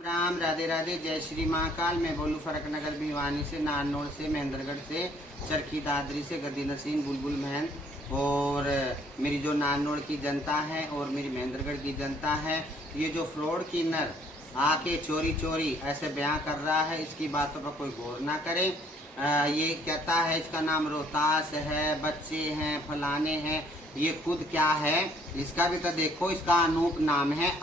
राम राधे राधे जय श्री महाकाल। मैं बोलूँ फरक नगर भिवानी से, नारनौल से, महेंद्रगढ़ से, चरखी दादरी से, गद्दी नसीन, बुलबुल महन। और मेरी जो नारनौल की जनता है और मेरी महेंद्रगढ़ की जनता है, ये जो फ्रॉड किन्नर आके चोरी चोरी ऐसे बयां कर रहा है, इसकी बातों पर कोई गौर ना करे। ये कहता है इसका नाम रोहतास है, बच्चे हैं, फलाने हैं। ये खुद क्या है इसका भी तो देखो। इसका अनूप नाम है,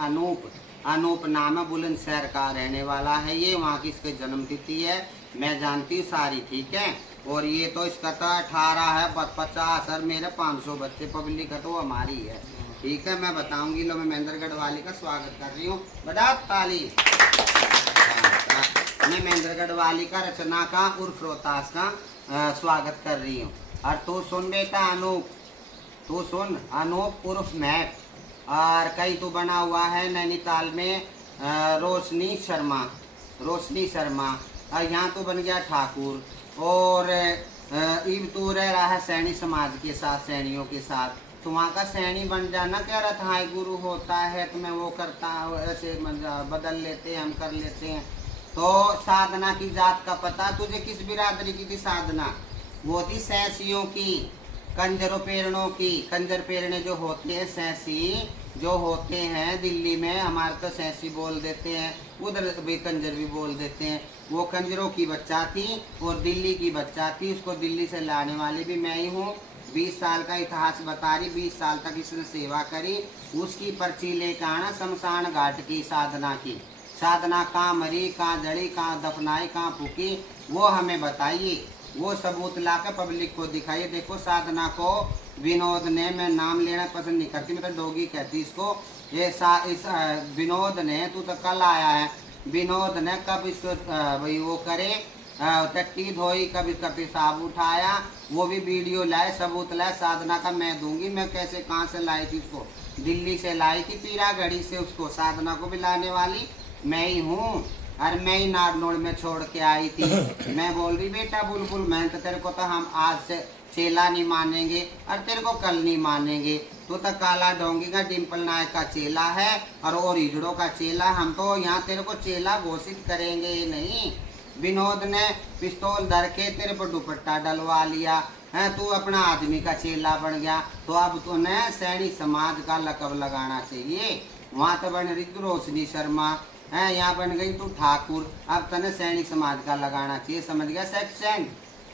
अनूप नाम है, बुलंदशहर का रहने वाला है। ये वहाँ की इसकी जन्म तिथि है, मैं जानती हूँ सारी, ठीक है। और ये तो इसका तो 18 है, 50 और मेरे 500 बच्चे पब्लिक है तो हमारी है, ठीक है। मैं बताऊंगी। लो, मैं महेंद्रगढ़ वाली का स्वागत कर रही हूँ, बड़ा ताली। मैं महेंद्रगढ़ वाली का, रचना का उर्फ रोहतास का स्वागत कर रही हूँ। और तू सुन बेटा अनूप, तू सुन अनूप उर्फ मैक। और कई तो बना हुआ है नैनीताल में रोशनी शर्मा, और यहाँ तो बन गया ठाकुर। और इब तो रह रहा है सैनी समाज के साथ, सैनियों के साथ। तो वहाँ का सैनी बन जाना, कह रहा था हाई गुरु होता है तो मैं वो करता हूँ, ऐसे बदल लेते हैं, हम कर लेते हैं। तो साधना की जात का पता तुझे? किस बिरादरी की थी साधना? वो थी सैंसियों की, कंजरों पेरणों की। कंजर पेरने जो होते हैं, सैंसी जो होते हैं दिल्ली में, हमारे तो सैंसी बोल देते हैं, उधर भी कंजर भी बोल देते हैं। वो कंजरों की बच्चा थी और दिल्ली की बच्चा थी। उसको दिल्ली से लाने वाली भी मैं ही हूँ। 20 साल का इतिहास बता रही, 20 साल तक इसने सेवा करी। उसकी पर्ची लेकर आना शमशान घाट की साधना की। साधना कहाँ मरी, कहाँ जड़ी, कहाँ दफनाई, कहाँ फूकी, वो हमें बताइए। वो सबूत ला कर पब्लिक को दिखाइए। देखो साधना को विनोद ने, मैं नाम लेना पसंद नहीं करती, मैं तो डोगी कहती इसको। इस विनोद ने, तू तो कल आया है, विनोद ने कब इसको भाई वो करे, टट्टी धोई, कब इसका पेशाब उठाया, वो भी वीडियो लाए, सबूत लाए। साधना का मैं दूंगी। मैं कैसे, कहाँ से लाई थी उसको? दिल्ली से लाई थी, पीरागढ़ी से। उसको साधना को भी लाने वाली मैं ही हूँ। और मैं ही नारनौल में छोड़ के आई थी। मैं बोल रही बेटा बुलबुल मैं तो तेरे को तो हम आज से चेला नहीं मानेंगे और तेरे को कल नहीं मानेंगे। तू तो काला डोंगी का, डिम्पल नायक का चेला है और हिजड़ों का चेला। हम तो यहाँ तेरे को चेला घोषित करेंगे ही नहीं। विनोद ने पिस्तौल धर के तेरे पर दुपट्टा डलवा लिया है, तू अपना आदमी का चेला बन गया। तो अब तूने सैनी समाज का लकब लगाना चाहिए। वहाँ तो बन रही तू रोशनी शर्मा है, यहाँ बन गई तू ठाकुर। अब तने सैनिक समाज का लगाना चाहिए, समझ गया? सेक्शन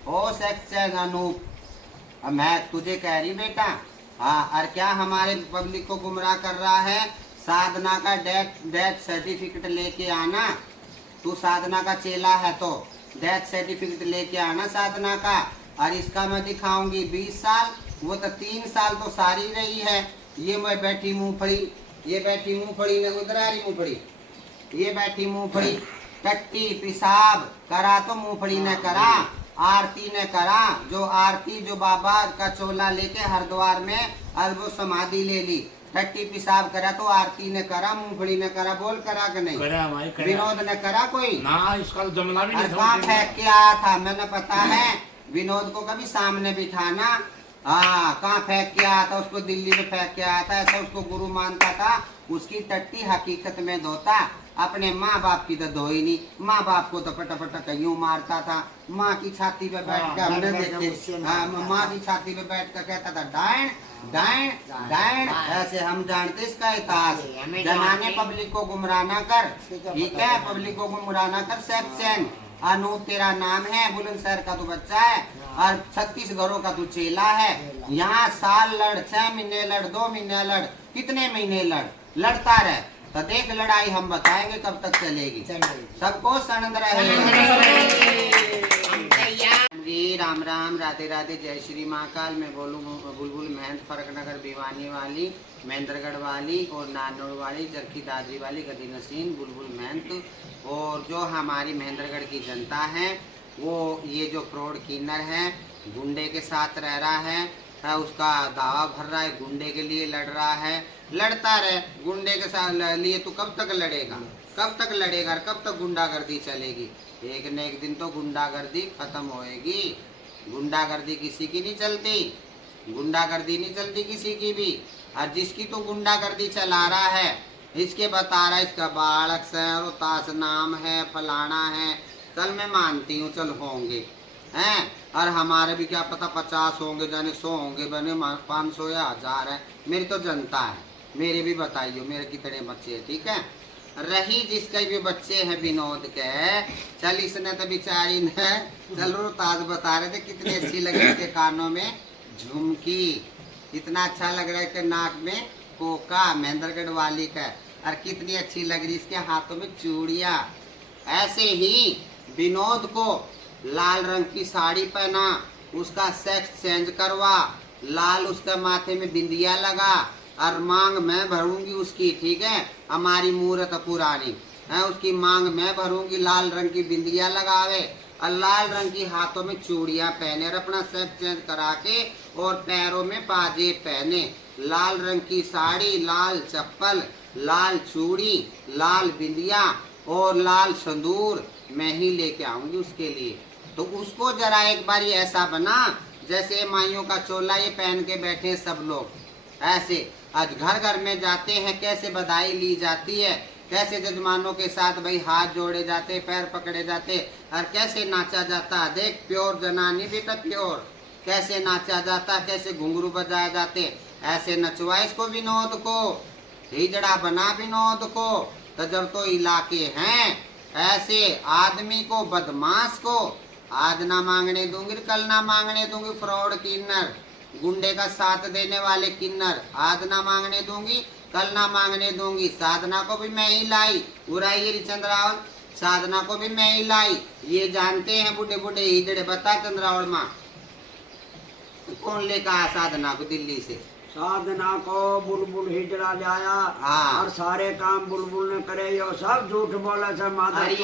ओ सेक्शन अनूप। अब मैं तुझे कह रही बेटा, हाँ। और क्या हमारे पब्लिक को गुमराह कर रहा है? साधना का डेथ सर्टिफिकेट लेके आना। तू साधना का चेला है तो डेथ सर्टिफिकेट लेके आना साधना का। और इसका मैं दिखाऊंगी 20 साल, वो तो 3 साल तो सारी रही है। ये मैं बैठी मूंगफली, ये बैठी मूंगफली ने उधर आ रही मूंगफली, ये बैठी मूंगफली। टट्टी पेशाब करा तो मूंगफली ने करा, आरती ने करा। जो आरती जो बाबा का चोला लेके हरिद्वार में और वो समाधि ले ली। टट्टी पेशाब करा तो आरती ने करा, मूंगफली ने करा। बोल करा कि नहीं? करा भाई, करा। विनोद ने करा कोई ना, इसका तो जमला भी नहीं था। कहाँ फेंक के आया था मैंने पता है। विनोद को कभी सामने बिठाना। हाँ, कहाँ फेंक के आया था? उसको दिल्ली में फेंक के आया था, ऐसा उसको गुरु मानता था। उसकी टट्टी हकीकत में धोता, अपने माँ बाप की तो धो ही नहीं। माँ बाप को तो पटा कहीं मारता था। माँ की छाती पे बैठ कर हमने देखे, माँ की छाती पे बैठ कर कहता था डायन डायन डायन। ऐसे हम जानते इसका इतिहास। जनाने पब्लिक को गुमराह ना कर, ठीक है? पब्लिक को गुमराह ना कर। सेक्शन अनूप तेरा नाम है, बुलंदशहर का तू बच्चा है और 36 घरों का तू चेला है। यहाँ साल लड़, 6 महीने लड़, 2 महीने लड़, कितने महीने लड़, लड़ता रहे तो देख लड़ाई हम बताएंगे कब तक चलेगी। सबको सनंद रहे। जी राम राम राधे राधे जय श्री महाकाल। मैं बोलूँ बुलबुल महंत, फरक नगर भिवानी वाली, महेंद्रगढ़ वाली और नारनौल वाली, चरखी दादरी वाली, गद्दी नसीन, बुलबुल महंत। और जो हमारी महेंद्रगढ़ की जनता है, वो ये जो फ्रॉड किन्नर है, गुंडे के साथ रह रहा है, उसका दावा भर रहा है, गुंडे के लिए लड़ रहा है। लड़ता रहे, गुंडे के साथ लिए तू कब तक लड़ेगा? कब तक लड़ेगा? कब तक गुंडागर्दी चलेगी? एक न एक दिन तो गुंडागर्दी खत्म होएगी। गुंडागर्दी किसी की नहीं चलती, गुंडागर्दी नहीं चलती किसी की भी। और जिसकी तो गुंडागर्दी चला रहा है इसके बता रहा इसका बालक से रोहतास नाम है, फलाना है। चल मैं मानती हूँ, चल होंगे हैं। और हमारे भी क्या पता 50 होंगे, जाने 100 होंगे, बने 500 या 1000 है। मेरी तो जनता है, मेरे भी बताइए मेरे कितने बच्चे हैं, ठीक है। रही जिसके भी बच्चे हैं विनोद के, चल इसने तो बेचारी ने, चल रोहतास बता रहे थे कितनी अच्छी लगी इसके कानों में झुमकी, कितना अच्छा लग रहा है कि नाक में कोका महेंद्रगढ़ वाली का, और कितनी अच्छी लग रही इसके हाथों में चूड़ियाँ। ऐसे ही विनोद को लाल रंग की साड़ी पहना, उसका सेक्स चेंज करवा, लाल उसके माथे में बिंदिया लगा, और मांग मैं भरूंगी उसकी, ठीक है। हमारी मूरत पुरानी है, उसकी मांग मैं भरूंगी, लाल रंग की बिंदिया लगावे और लाल रंग की हाथों में चूड़ियां पहने और अपना सेक्स चेंज करा के और पैरों में पाजे पहने, लाल रंग की साड़ी, लाल चप्पल, लाल चूड़ी, लाल बिंदिया और लाल संदूर मैं ही लेके आऊंगी उसके लिए। तो उसको जरा एक बार ऐसा बना जैसे माइयों का चोला ये पहन के बैठे सब लोग, ऐसे आज घर घर में जाते हैं, कैसे बधाई ली जाती है, कैसे जजमानों के साथ भाई हाथ जोड़े जाते, पैर पकड़े जाते और कैसे नाचा जाता। देख प्योर जनानी बेटा प्योर, कैसे नाचा जाता, कैसे घुंघरू बजाए जाते, ऐसे नचवा इसको विनोद को, हिजड़ा बना विनोद को। तो जब तो इलाके हैं ऐसे आदमी को, बदमाश को आज ना मांगने दूंगी, कल ना मांगने दूंगी, फ्रॉड किन्नर, गुंडे का साथ देने वाले किन्नर, आज ना मांगने दूंगी, कल ना मांगने दूंगी। साधना को भी मैं ही लाई, उड़ाइए चंद्रावल, साधना को भी मैं ही लाई। ये जानते हैं बूढ़े बूढ़े हिजड़े, बता चंद्रावल माँ कौन लेकर आया साधना को दिल्ली से? साधना को बुलबुल हिजड़ा लाया। हाँ। और सारे काम बुलबुल ने करे, यो सब झूठ बोला सब माता अरे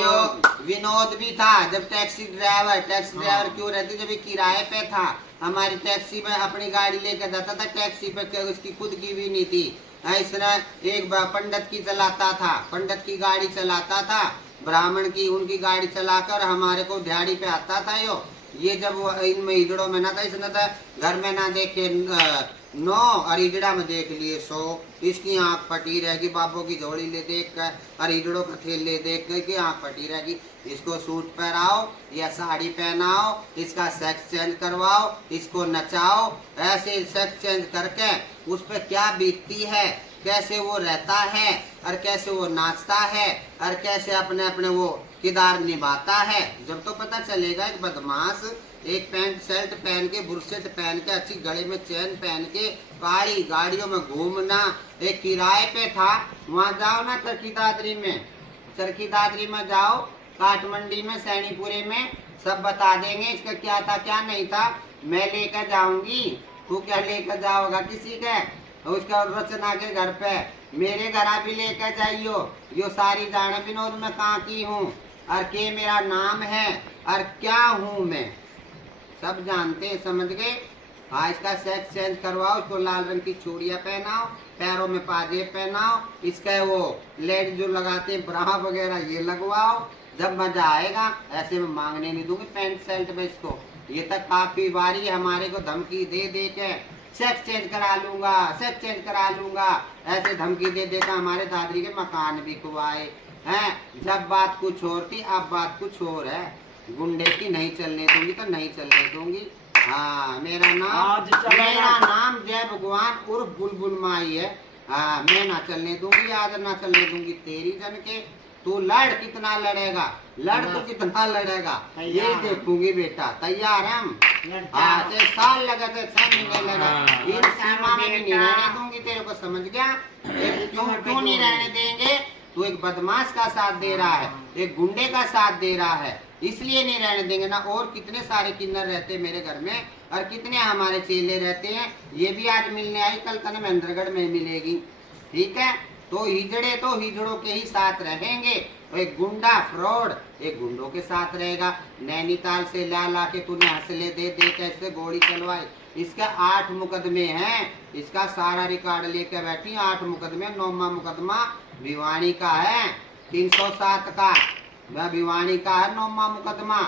विनोद भी था जब टैक्सी ड्राइवर क्यों रहती, जब किराए पे था, हमारी टैक्सी में अपनी गाड़ी लेकर जाता था, टैक्सी पे उसकी खुद की भी नहीं थी। इसने एक पंडित की चलाता था, पंडित की गाड़ी चलाता था, ब्राह्मण की उनकी गाड़ी चलाकर हमारे को दिहाड़ी पे आता था। ये जब इनमें हिजड़ों में ना था, इसने तो घर में ना देखे 9 और हिजड़ा में देख लिए 100। इसकी आंख फटी रहेगी, बाबू की जोड़ी ले देख कर और हिजड़ों का ठेले देख कर की आंख फटी रहेगी। इसको सूट पहनाओ या साड़ी पहनाओ, इसका सेक्स चेंज करवाओ, इसको नचाओ, ऐसे सेक्स चेंज करके उस पर क्या बीतती है, कैसे वो रहता है और कैसे वो नाचता है और कैसे अपने अपने वो किरदार निभाता है। जब तो पता चलेगा एक बदमाश एक पैंट शर्ट पहन के, बुरशेट पहन के, अच्छी गले में चैन पहन के पहाड़ी गाड़ियों में घूमना। एक किराए पे था, वहाँ जाओ ना चरखी दादरी में जाओ, काठमंडी में, सैनीपुरी में, सब बता देंगे इसका क्या था क्या नहीं था। मैं लेकर जाऊंगी, तू क्या लेकर जाओगा किसी के, उसका रचना के घर पे, मेरे घर भी लेकर जाइयो। यो सारी जाने विनोद में कहाँ की हूँ और के मेरा नाम है और क्या हूँ मैं, सब जानते हैं, समझ गए। हाँ, इसका सेक्स चेंज करवाओ, इसको लाल रंग की चूड़ियाँ पहनाओ, पैरों में पाजे पहनाओ, इसका वो लेड जो लगाते हैं ब्रा वगैरह ये लगवाओ, जब मजा आएगा। ऐसे में मांगने नहीं दूंगी पैंट शर्ट में इसको। ये तक काफी बारी हमारे को धमकी दे दे के सेक्स चेंज करा लूंगा, सेक्स चेंज करा लूंगा, ऐसे धमकी दे देकर हमारे दादरी के मकान भी खुआए हैं। जब बात कुछ और थी, अब बात कुछ और है। गुंडे की नहीं चलने दूंगी तो नहीं चलने दूंगी। हाँ, मेरा नाम जय भगवान उर्फ बुलबुल माई है। हाँ, मैं ना चलने दूंगी, आज ना चलने दूंगी तेरी जन के। तू लड़, कितना लड़ेगा, लड़ तो कितना लड़ेगा ये देखूंगी बेटा। तैयार है हम? हाँ, चाहे साल लगा चाहे 6 महीने लगा, इन सीमा में भी नहीं रहने दूंगी तेरे को, समझ गया? क्यों नहीं रहने देंगे? तू एक बदमाश का साथ दे रहा है, एक गुंडे का साथ दे रहा है, इसलिए नहीं रहने देंगे ना। और कितने सारे किन्नर रहते मेरे घर में और कितने हमारे चेले रहते हैं। ये भी आज मिलने आई, कल तने महेंद्रगढ़ में मिलेगी, ठीक है। तो हिजड़े तो हिजड़ों के ही साथ रहेंगे, और एक गुंडा फ्रॉड एक गुंडों के साथ रहेगा। नैनीताल से ला के तूने हंसले दे दे कैसे गोली चलवाई। इसका 8 मुकदमे हैं, इसका सारा रिकॉर्ड लेके बैठी। 8 मुकदमे, 9वां मुकदमा भिवानी का है, 307 का भिवानी का है 9वां मुकदमा।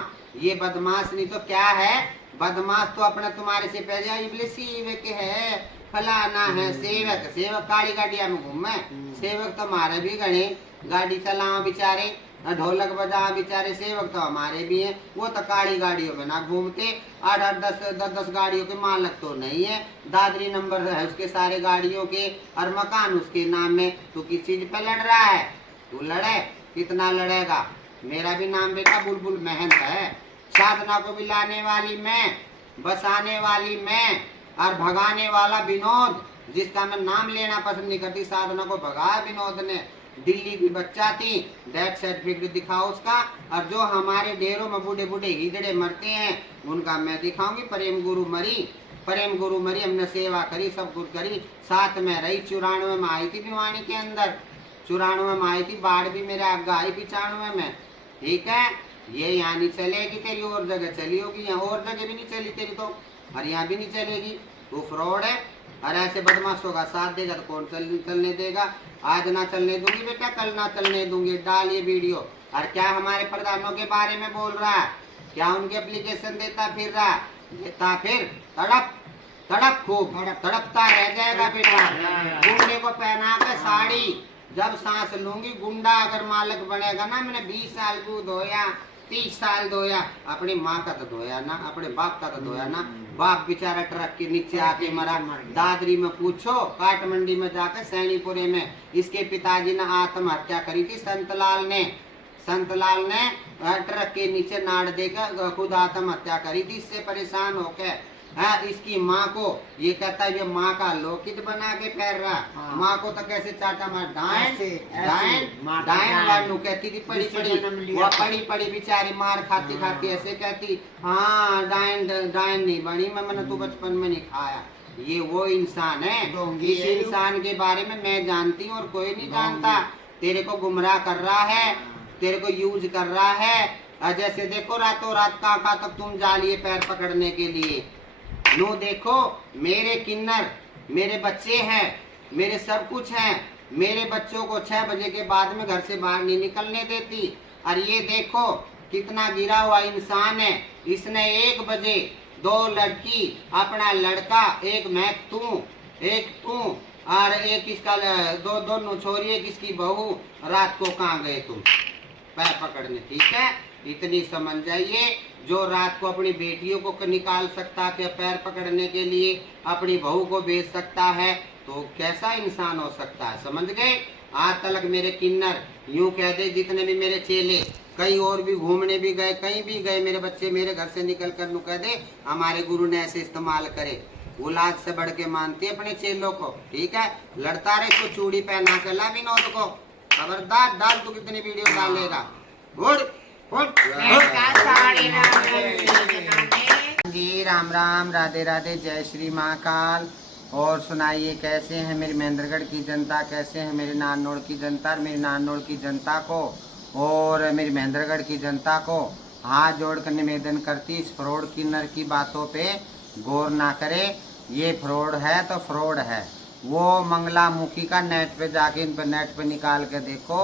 ये बदमाश नहीं तो क्या है, बदमाश तो अपने तुम्हारे से पहले इबलिसी के है। फलाना है सेवक, सेवक काली गाड़िया में घूमे, सेवक तो हमारे भी गणे गाड़ी चलाओ बेचारे, ढोलक बजाओ बेचारे, सेवक तो हमारे भी हैं, वो तो काली गाड़ियों में ना घूमते, 8-8 10-10 गाड़ियों के मालक तो नहीं है, दादरी नंबर है उसके सारे गाड़ियों के, और मकान उसके नाम में। तू किस चीज पे लड़ रहा है? तू लड़े, कितना लड़ेगा? मेरा भी नाम बेटा बुलबुल महंत है, साधना को भी लाने वाली मैं, बसाने वाली मैं, और भगाने वाला विनोद, जिसका मैं नाम लेना पसंद नहीं करती। साधना को भगाया विनोद ने, दिल्ली की बच्चा थी, डेथ सर्टिफिकेट दिखाओ उसका, और जो हमारे डेरों में बूढ़े बूढ़े हिजड़े मरते हैं उनका मैं दिखाऊंगी। प्रेम गुरु मरी, प्रेम गुरु मरी, हमने सेवा करी, सब कुछ करी, साथ में रही। 94 में आई थी भिवानी के अंदर, 94 में आई थी, बाढ़ भी मेरे आगे आई 95 में, ठीक है। ये यहाँ नहीं चलेगी तेरी, और जगह चली होगी, यहाँ और जगह भी नहीं चली तेरी तो, और यहाँ भी नहीं चलेगी। तू फ्रॉड है, और ऐसे बदमाशों का साथ देगा तो कौन चलने देगा? आज ना चलने दूंगी बेटा, कल ना चलने दूंगी। डाल ये वीडियो। और क्या हमारे प्रधानों के बारे में बोल रहा है? क्या उनके एप्लीकेशन देता फिर रहा? देता फिर तड़प तड़प, खूब तड़पता रह जाएगा बेटा। गुंडे को पहना के साड़ी, जब सांस लूंगी, गुंडा अगर मालिक बनेगा ना, मैंने 20 साल को धोया, 30 साल धोया, अपनी माँ का तो धोया ना, अपने बाप का तो धोया ना। बाप बेचारा ट्रक के नीचे आके मरा। दादरी में पूछो, काठमंडी में जाकर, सैनीपुरे में इसके पिताजी ने आत्महत्या करी थी। संतलाल ने ट्रक के नीचे नाड़ देकर खुद आत्महत्या करी थी, इससे परेशान होकर। इसकी माँ को ये कहता है, ये माँ का लोकित बना के पैर रहा। माँ को तो कैसे चाटा मार, डायन वालू कहती थी, पड़ी पड़ी बेचारी मार खाती खाती ऐसे कहती, हाँ डायन नहीं बनी मैंने तो बचपन में नहीं खाया। ये वो इंसान है, इस इंसान के बारे में मैं जानती हूँ और कोई नहीं जानता। तेरे को गुमराह कर रहा है, तेरे को यूज कर रहा है। जैसे देखो रातों रात का तक तुम जा लिए पैर पकड़ने के लिए। लो देखो, मेरे किन्नर, मेरे बच्चे हैं, मेरे सब कुछ हैं। मेरे बच्चों को 6 बजे के बाद में घर से बाहर नहीं निकलने देती। और ये देखो कितना गिरा हुआ इंसान है। इसने 1 बजे 2 लड़की, अपना लड़का, एक मैं तू और एक इसका दोनों छोरी, एक इसकी बहू, रात को कहाँ गए तुम पैर पकड़ने? ठीक है, इतनी समझ जाइए। जो रात को अपनी बेटियों को निकाल सकता है पैर पकड़ने के लिए, अपनी बहू को भेज सकता है, तो कैसा इंसान हो सकता है? समझ गए? आज तक मेरे किन्नर, यूं कह दे जितने भी मेरे चेले कहीं और भी घूमने भी गए, कहीं भी गए, मेरे बच्चे मेरे घर से निकल कर नु कह दे हमारे गुरु ने ऐसे इस्तेमाल करे। औलाद से बढ़ के मानती है अपने चेलों को, ठीक है। लड़ता रहे तो चूड़ी पहना कर ला विनोद को। खबरदार, डाल तू कितनी वीडियो डालेगा। जी राम राम, राधे राधे, जय श्री महाकाल। और सुनाइए कैसे हैं मेरी महेंद्रगढ़ की जनता, कैसे हैं मेरे नानोड़ की जनता। और मेरी नानोड़ की जनता को और मेरी महेंद्रगढ़ की जनता को हाथ जोड़ कर निवेदन करती, इस फ्रॉड किन्नर की बातों पे गौर ना करे। ये फ्रॉड है तो फ्रॉड है। वो मंगलामुखी का नेट पे जाके इंटरनेट पे निकाल के देखो,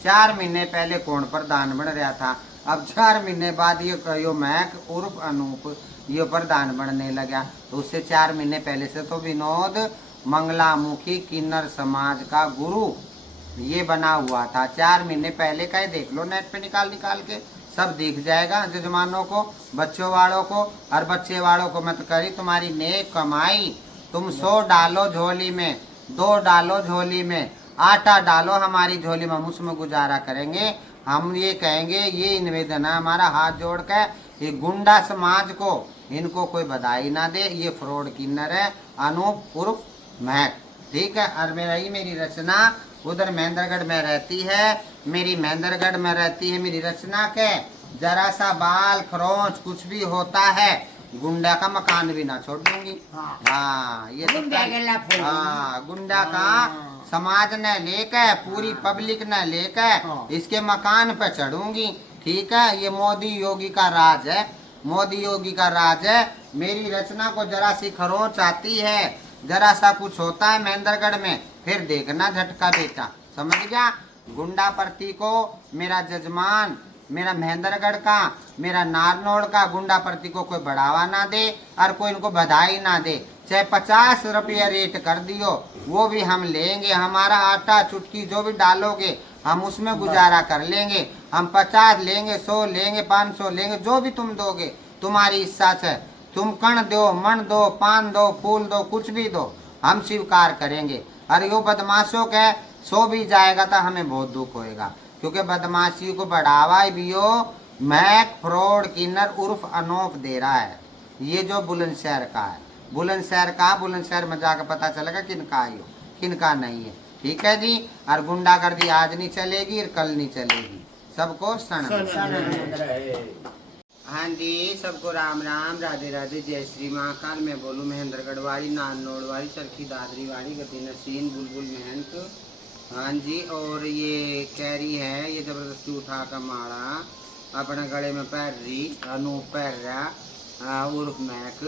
4 महीने पहले कौन प्रधान बन रहा था, अब 4 महीने बाद ये कहो मैक उर्फ अनूप ये प्रधान बनने लगा। तो उससे 4 महीने पहले से तो विनोद मंगलामुखी किन्नर समाज का गुरु ये बना हुआ था। 4 महीने पहले का ही देख लो, नेट पे निकाल के सब दिख जाएगा। जजमानों को, बच्चों वालों को और बच्चे वालों को मत करी तुम्हारी नेक कमाई। तुम 100 डालो झोली में, 2 डालो झोली में, आटा डालो हमारी झोली में, हम उसमें गुजारा करेंगे। हम ये कहेंगे, ये निवेदन है हमारा हाथ जोड़ के, ये गुंडा समाज को इनको कोई बधाई ना दे। ये फ्रॉड किन्नर है अनूप उर्फ महक, ठीक है। और मेरी रचना उधर महेंद्रगढ़ में रहती है, मेरी महेंद्रगढ़ में रहती है मेरी रचना के। जरा सा बाल खरोंच कुछ भी होता है, गुंडा का मकान भी ना छोड़ दूंगी। हाँ ये गुंडा का समाज ने लेकर, पूरी पब्लिक ने लेकर इसके मकान पे चढ़ूंगी, ठीक है। ये मोदी योगी का राज है, मोदी योगी का राज है। मेरी रचना को जरा सी खरोंच आती है, जरा सा कुछ होता है महेंद्रगढ़ में, फिर देखना झटका बेटा, समझ गया। गुंडा प्रति को मेरा जजमान, मेरा महेंद्रगढ़ का, मेरा नारनौल का गुंडा प्रति को कोई बढ़ावा ना दे और कोई इनको बधाई ना दे। चाहे 50 रुपया रेट कर दियो, वो भी हम लेंगे। हमारा आटा चुटकी जो भी डालोगे हम उसमें गुजारा कर लेंगे। हम 50 लेंगे, 100 लेंगे, 500 लेंगे, जो भी तुम दोगे तुम्हारी इच्छा से। तुम कण दो, मन दो, पान दो, फूल दो, कुछ भी दो, हम स्वीकार करेंगे। और यो बदमाशों के सो भी जाएगा तो हमें बहुत दुख होएगा, क्योंकि बदमाशी को बढ़ावा भी हो मैक फ्रॉड किन्नर उर्फ अनोफ दे रहा है। ये जो बुलंदशहर का है, बुलंदशहर का, बुलंदशहर में जाकर पता चलेगा किनका है यो, किनका नहीं है। ठीक है जी। और गुंडागर्दी आज नहीं चलेगी और कल नहीं चलेगी। सबको सन हाँ जी, सबको राम राम, राधे राधे, जय श्री महाकाल। मैं बोलूँ महेंद्र गढ़वाड़ी, नानोड़वाड़ी, चरखी दादरी वाड़ी, गति नसीन, बुलबुल महंत। हाँ जी। और ये कैरी है, ये जबरदस्ती उठा कर मारा अपने गले में पैर रही। अनूप पैर रहा उर्फ मैक,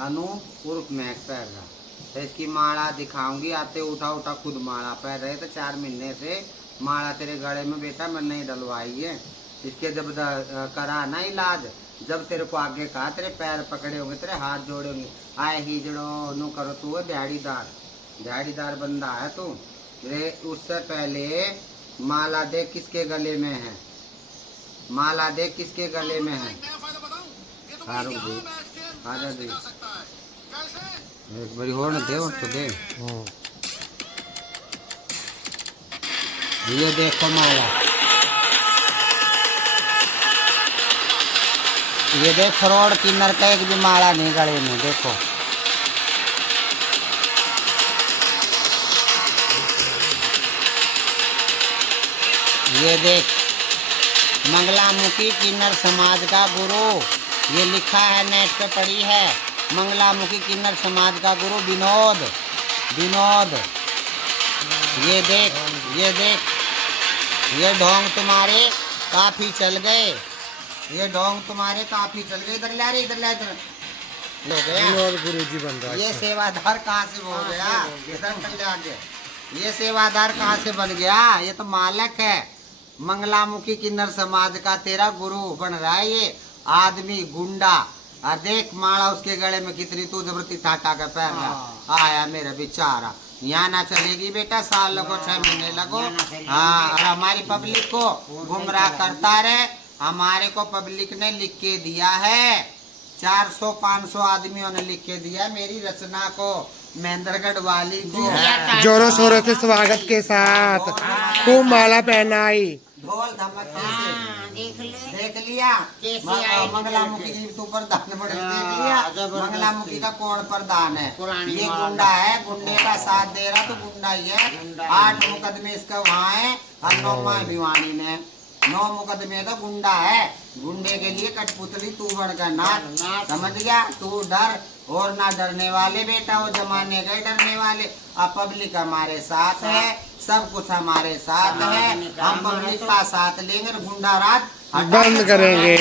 अनूप उर्फ मैक पैर रहा। तो इसकी माला दिखाऊंगी। आते उठा उठा खुद माला पैर रहे। तो 4 महीने से माला तेरे गले में बेटा मैंने नहीं डलवाई है। इसके जब करा ना इलाज, जब तेरे को आगे कहा तेरे पैर पकड़े होंगे, तेरे हाथ जोड़े होंगे, आए ही जड़ो नो करो, तू है दिहाड़ीदार बंदा है तू रे। उससे पहले माला देख किसके गले में है, माला देख किसके गले में है। फारूक जी आजा दे एक बारी हो न दे तो दे। ये देखो माला, ये देख फ्रॉड किन्नर का एक भी माला नहीं गले में। देखो ये देख, मंगलामुखी किन्नर समाज का गुरु, ये लिखा है नेट पे पड़ी है। मंगलामुखी किन्नर समाज का गुरु विनोद। ये देख, ये देख, ये ढोंग तुम्हारे काफी चल गए, ये ढोंग तुम्हारे काफी चल गए। इधर ला रे, इधर ला, इधर हो गया गुरु जी बन रहा है। ये सेवादार कहाँ से हो गया, इधर चल आगे। ये सेवादार कहाँ से बन गया, ये तो मालक है। मंगलामुखी किन्नर समाज का तेरा गुरु बन रहा है ये आदमी गुंडा। और देख माला उसके गले में कितनी, तू जबरती टाटा का पैर रहा। आया मेरा बेचारा, यहाँ ना चलेगी बेटा, साल लगो 6 महीने लगो। हाँ, और हमारी पब्लिक को गुमराह करता रहे। हमारे को पब्लिक ने लिख के दिया है, 400-500 आदमियों ने लिख के दिया है मेरी रचना को, महेंद्रगढ़ वाली को। जोरों शोरों से स्वागत के साथ खूब माला पहनाई, ढोल धमके से देख लिया। मंगलामुखी की तू प्रधान बड़े देख लिया। मंगलामुखी का कौन प्रधान है, ये गुंडा है। गुंडे का साथ दे रहा तो गुंडा ही है। 8 मुकदमे इसका वहाँ है और 9वां भिवानी ने। 9 मुकदमे का गुंडा है। गुंडे के लिए कठपुतली तू बढ़कर नाच, समझ गया। तू डर और ना डरने वाले बेटा, वो जमाने गए डरने वाले। अब पब्लिक हमारे साथ है, सब कुछ हमारे साथ है। हम पब्लिक का साथ लेंगे, गुंडा राज बंद करेंगे।